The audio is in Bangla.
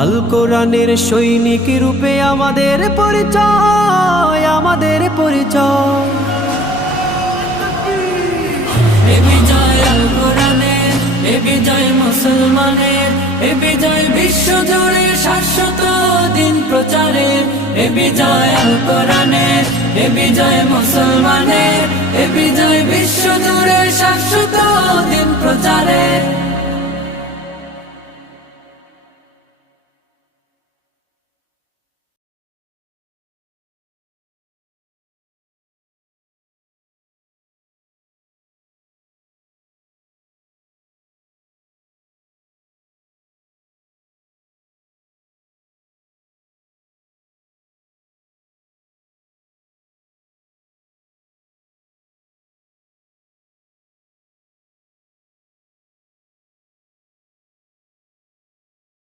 আল কোরআনের সৈনিক রূপে আমাদের পরিচয় আমাদের পরিচয়। এ বিজয় আল কোরআনের এ বিজয় মুসলমানের, এ বিজয় বিশ্ব জুড়ে শাশ্বত দিন প্রচারের। এ বিজয় আল কোরআনের এ বিজয় মুসলমানের, এ বিজয় বিশ্ব জুড়ে